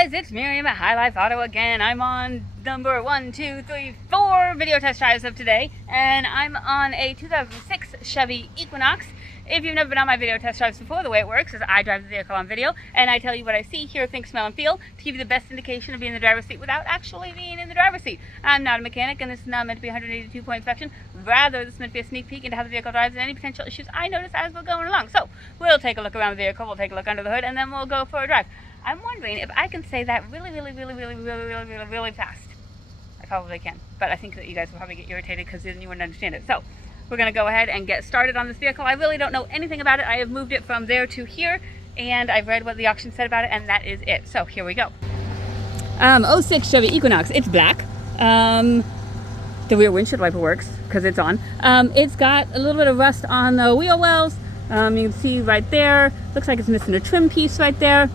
guys, it's Miriam at High Life Auto again. I'm on number 1, 2, 3, 4 video test drives of today, and I'm on a 2006 Chevy Equinox. If you've never been on my video test drives before, the way it works is I drive the vehicle on video, and I tell you what I see, hear, think, smell, and feel to give you the best indication of being in the driver's seat without actually being in the driver's seat. I'm not a mechanic, and this is not meant to be a 182-point inspection. Rather, this is meant to be a sneak peek into how the vehicle drives and any potential issues I notice as we're going along. So, we'll take a look around the vehicle, we'll take a look under the hood, and then we'll go for a drive. I'm wondering if I can say that really fast. I probably can, but I think that you guys will probably get irritated because then you wouldn't understand it. So, we're going to go ahead and get started on this vehicle. I really don't know anything about it. I have moved it from there to here, and I've read what the auction said about it, and that is it. So, here we go. 06 Chevy Equinox. It's black. The rear windshield wiper works because it's on. It's got a little bit of rust on the wheel wells. You can see right there. Looks like it's missing a trim piece right there.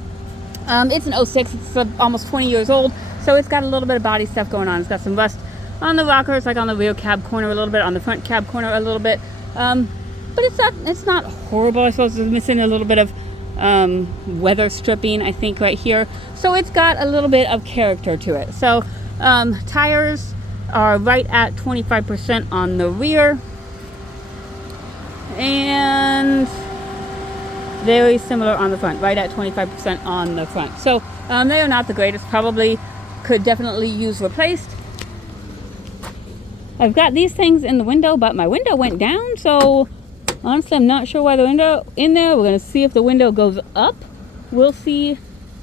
It's an 06. It's almost 20 years old, so it's got a little bit of body stuff going on. It's got some rust on the rockers, like on the rear cab corner a little bit, on the front cab corner a little bit. But it's not horrible. I suppose it's missing a little bit of weather stripping, I think, right here. So it's got a little bit of character to it. So tires are right at 25% on the rear, and very similar on the front, right at 25% on the front. So they are not the greatest. Probably could definitely use replaced. I've got these things in the window, but my window went down, so honestly I'm not sure why the window in there. We're going to see if the window goes up. We'll see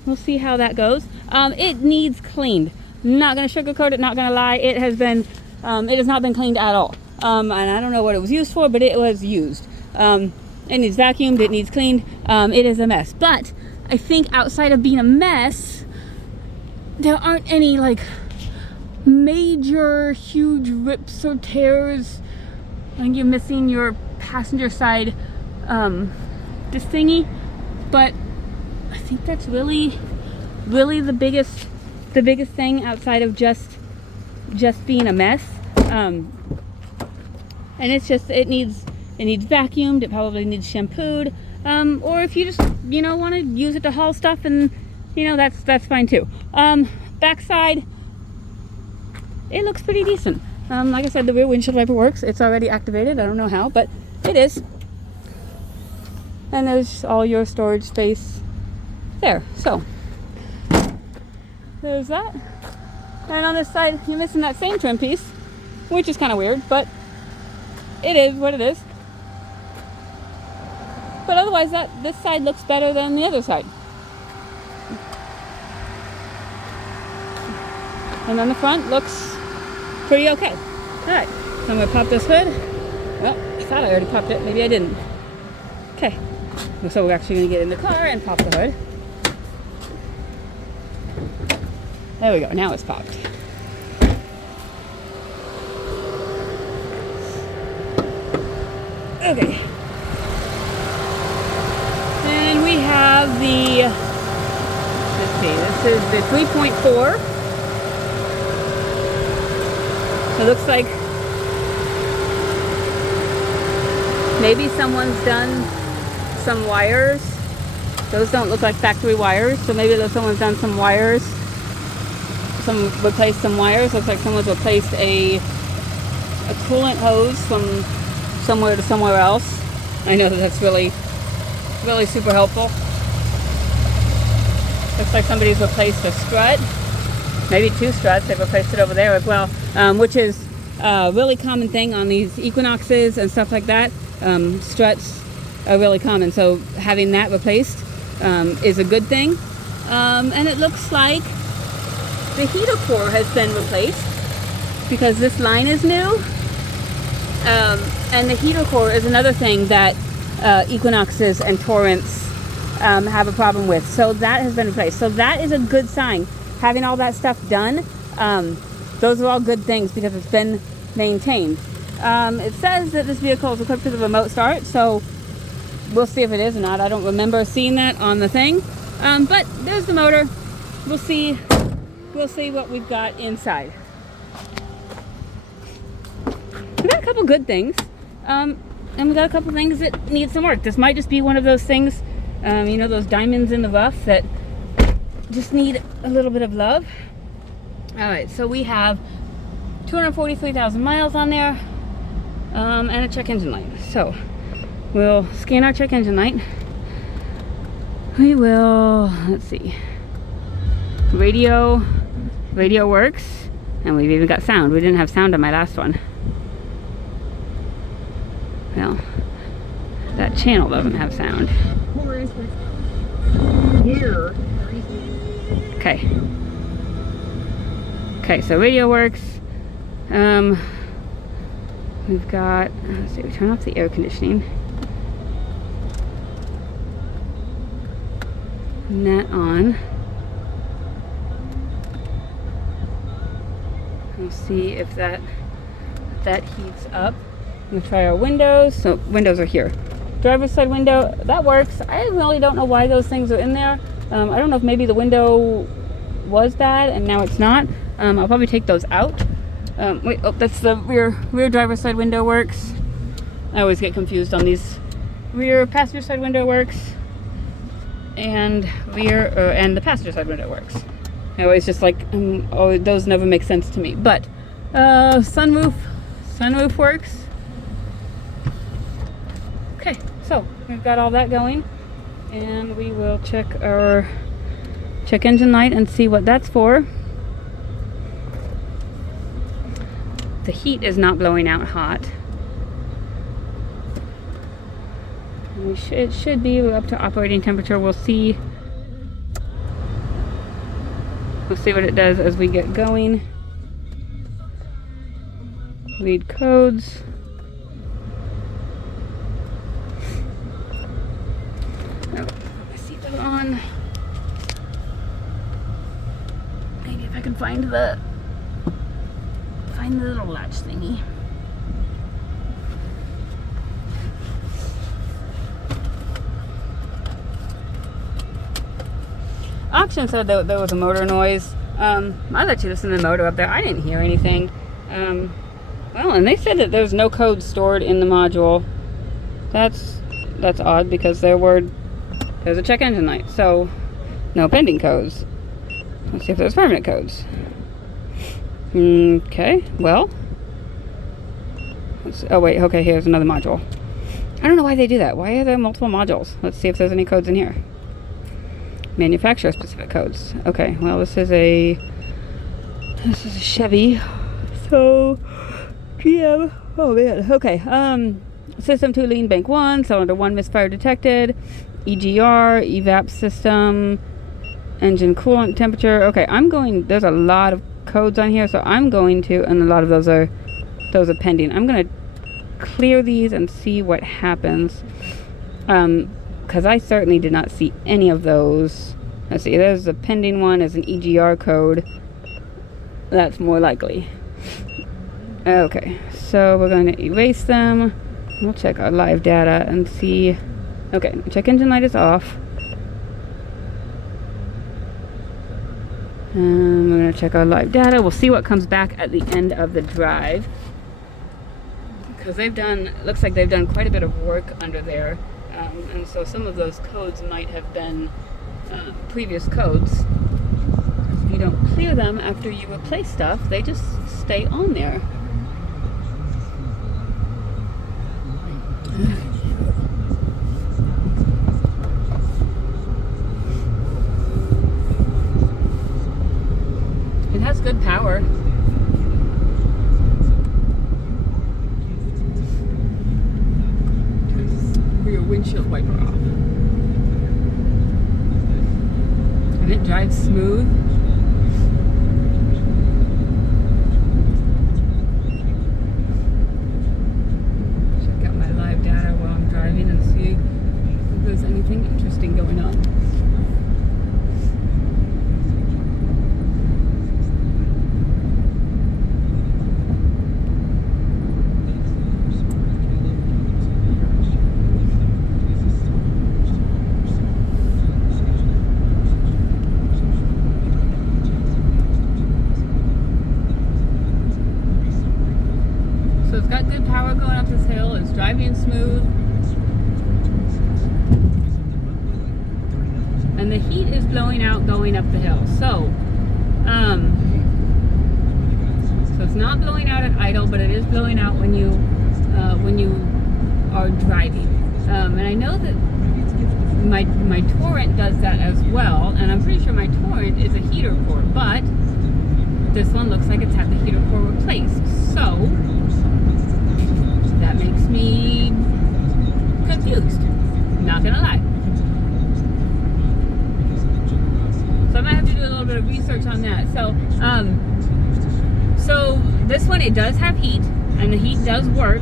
how that goes. It needs cleaned. Not going to sugarcoat it, not going to lie. It has not been cleaned at all. And I don't know what it was used for, but it was used. It needs vacuumed, it needs cleaned. It is a mess. But I think outside of being a mess, there aren't any like major huge rips or tears. I think you're missing your passenger side this thingy, but I think that's really the biggest thing outside of just being a mess. And it's just it needs vacuumed. It probably needs shampooed, or if you just want to use it to haul stuff, and that's fine too. Backside, it looks pretty decent. Like I said, the rear windshield wiper works. It's already activated. I don't know how, but it is. And there's all your storage space there. So there's that. And on this side, you're missing that same trim piece, which is kind of weird, but it is what it is. But otherwise, this side looks better than the other side. And then the front looks pretty okay. Alright, so I'm going to pop this hood. Well, I thought I already popped it. Maybe I didn't. Okay, so we're actually going to get in the car and pop the hood. There we go. Now it's popped. Okay. And we have let's see, this is the 3.4. It looks like maybe someone's done some wires. Those don't look like factory wires, so maybe someone's done some wires. Replaced some wires. Looks like someone's replaced a coolant hose from somewhere to somewhere else. I know that's really super helpful. Looks like somebody's replaced a strut. Maybe 2 struts. They've replaced it over there as well, which is a really common thing on these Equinoxes and stuff like that. Struts are really common, so having that replaced is a good thing. And it looks like the heater core has been replaced because this line is new. And the heater core is another thing that Equinoxes and Torrents have a problem with. So that has been replaced. So that is a good sign. Having all that stuff done, those are all good things because it's been maintained. It says that this vehicle is equipped with a remote start, so we'll see if it is or not. I don't remember seeing that on the thing. But there's the motor. We'll see what we've got inside. We got a couple good things, and we got a couple things that need some work. This might just be one of those things, those diamonds in the rough that just need a little bit of love. All right, so we have 243,000 miles on there, and a check engine light. So we'll scan our check engine light. We will, let's see, radio works, and we've even got sound. We didn't have sound on my last one. Well, that channel doesn't have sound. Okay. Okay, so radio works. We've got, let's see, we turn off the air conditioning. Net on. We'll see if that heats up. I'm gonna try our windows. So windows are here. Driver's side window, that works. I really don't know why those things are in there. I don't know if maybe the window was bad and now it's not. I'll probably take those out. Wait, oh, that's the rear driver's side window works. I always get confused on these. Rear passenger side window works, and and the passenger side window works. I always just like, oh, those never make sense to me. But sunroof works. Okay, so we've got all that going, and we will check our check engine light and see what that's for. The heat is not blowing out hot. It should be up to operating temperature. We'll see. We'll see what it does as we get going. Read codes. Oh, put my seatbelt on. Maybe if I can find the little latch thingy. Auction said that there was a motor noise. I let you listen to the motor up there. I didn't hear anything. Well, and they said that there's no code stored in the module. That's odd, because there's a check engine light, so no pending codes. Let's see if there's permanent codes. Okay, well. Oh wait, okay, here's another module. I don't know why they do that. Why are there multiple modules? Let's see if there's any codes in here. Manufacturer specific codes. Okay, well, this is a Chevy. So GM. Oh man. Okay. System 2 lean bank 1, cylinder 1 misfire detected, EGR, evap system, engine coolant temperature. Okay, there's a lot of codes on here, so I'm going to, and a lot of those are pending. I'm going to clear these and see what happens. Because I certainly did not see any of those. Let's see, there's a pending one as an EGR code. That's more likely. Okay, so we're going to erase them. We'll check our live data and see. Okay, check engine light is off. We're going to check our live data. We'll see what comes back at the end of the drive. Because looks like they've done quite a bit of work under there. And so some of those codes might have been previous codes. If you don't clear them after you replace stuff, they just stay on there. It has good power. Rear windshield wiper off. And it drives smooth. Check out my live data while I'm driving and see if there's anything interesting going on. So it's got good power going up this hill. It's driving smooth. And the heat is blowing out going up the hill. So, so it's not blowing out at idle, but it is blowing out when you are driving. And I know that my Torrent does that as well, and I'm pretty sure my Torrent is a heater core, but this one looks like it's had the heater core replaced. So that makes me confused, not gonna lie. So I'm gonna have to do a little bit of research on that. So this one, it does have heat, and the heat does work,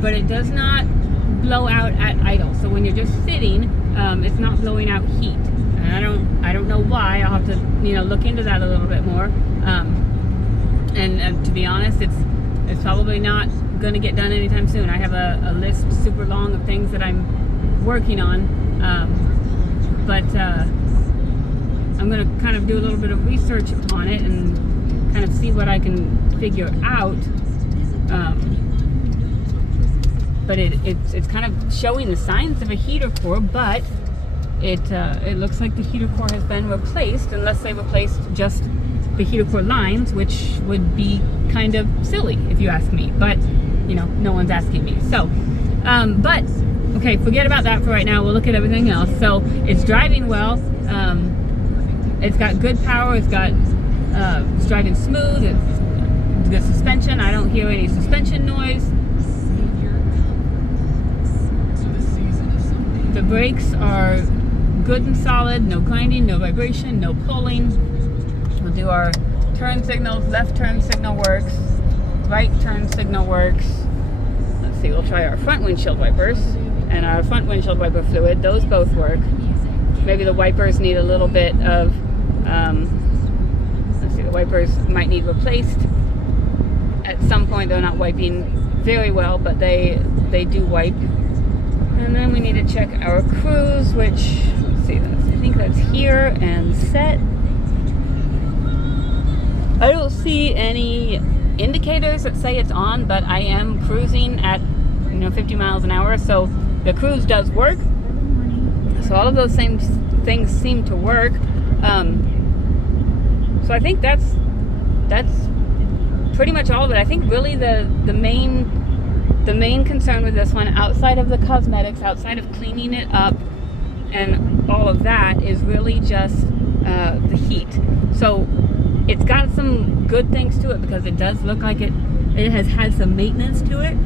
but it does not blow out at idle. So when you're just sitting, it's not blowing out heat, and I don't know why. I'll have to look into that a little bit more. And to be honest, it's probably not going to get done anytime soon. I have a list super long of things that I'm working on, but I'm going to kind of do a little bit of research on it and kind of see what I can figure out. But it's kind of showing the signs of a heater core, but it looks like the heater core has been replaced, unless they replaced just the heater core lines, which would be kind of silly if you ask me, but no one's asking me. So but okay, forget about that for right now. We'll look at everything else. So it's driving well, it's got good power, it's driving smooth, the suspension, I don't hear any suspension noise. The brakes are good and solid, no grinding, no vibration, no pulling. We'll do our turn signals. Left turn signal works, right turn signal works. Let's see, we'll try our front windshield wipers and our front windshield wiper fluid. Those both work. Maybe the wipers need a little bit of, let's see, the wipers might need replaced at some point. They're not wiping very well, but they do wipe. And then we need to check our cruise, which, let's see, I think that's here and set. I don't see any indicators that say it's on, but I am cruising at 50 miles an hour, so the cruise does work. So all of those same things seem to work. So I think that's pretty much all of it. I think really the main concern with this one, outside of the cosmetics, outside of cleaning it up and all of that, is really just the heat. So it's got some good things to it, because it does look like it has had some maintenance to it.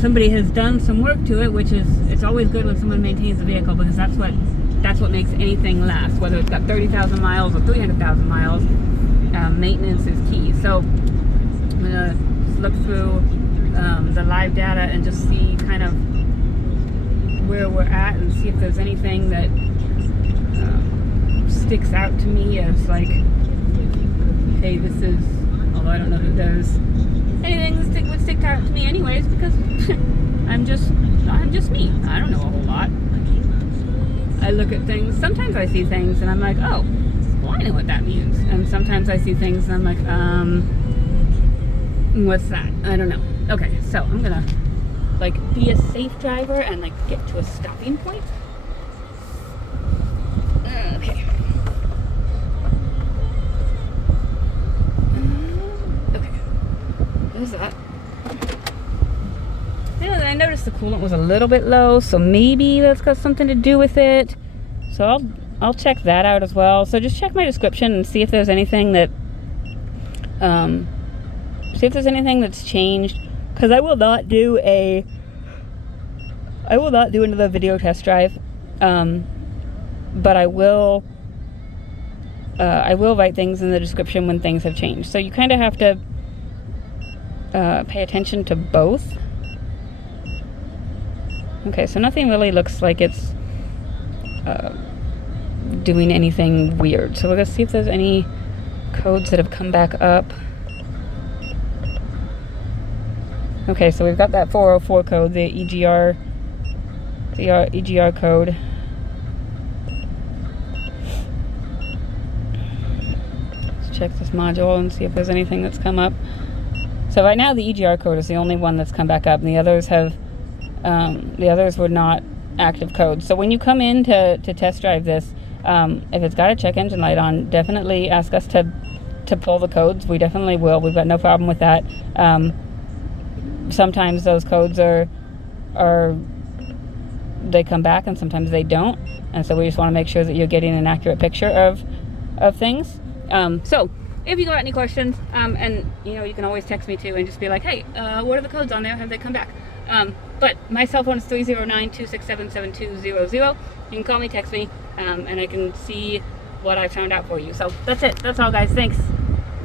Somebody has done some work to it, which is, it's always good when someone maintains a vehicle, because that's what makes anything last, whether it's got 30,000 miles or 300,000 miles. Maintenance is key. So I'm gonna look through the live data and just see kind of where we're at, and see if there's anything that sticks out to me as like, hey, this is, although I don't know that there's anything that would stick out to me anyways, because I'm just me. I don't know a whole lot. I look at things, sometimes I see things and I'm like, oh, well, I know what that means. And sometimes I see things and I'm like, what's that? I don't know. Okay, so I'm gonna like be a safe driver and like get to a stopping point. Okay. Okay. What is that? Yeah, then I noticed the coolant was a little bit low, so maybe that's got something to do with it. So I'll check that out as well. So just check my description and see if there's anything that that's changed, because I will not do another video test drive, but I will write things in the description when things have changed. So you kind of have to pay attention to both. Okay, so nothing really looks like it's doing anything weird. So we're gonna see if there's any codes that have come back up. Okay, so we've got that 404 code, the EGR code. Let's check this module and see if there's anything that's come up. So right now the EGR code is the only one that's come back up, and the others have, the others were not active codes. So when you come in to test drive this, if it's got a check engine light on, definitely ask us to pull the codes. We definitely will. We've got no problem with that. Sometimes those codes are they come back, and sometimes they don't, and so we just want to make sure that you're getting an accurate picture of things. So if you got any questions, and you can always text me too and just be like, hey, what are the codes on there? Have they come back? But my cell phone is 309-267-7200. You can call me, text me, and I can see what I found out for you. So that's it. That's all, guys. Thanks.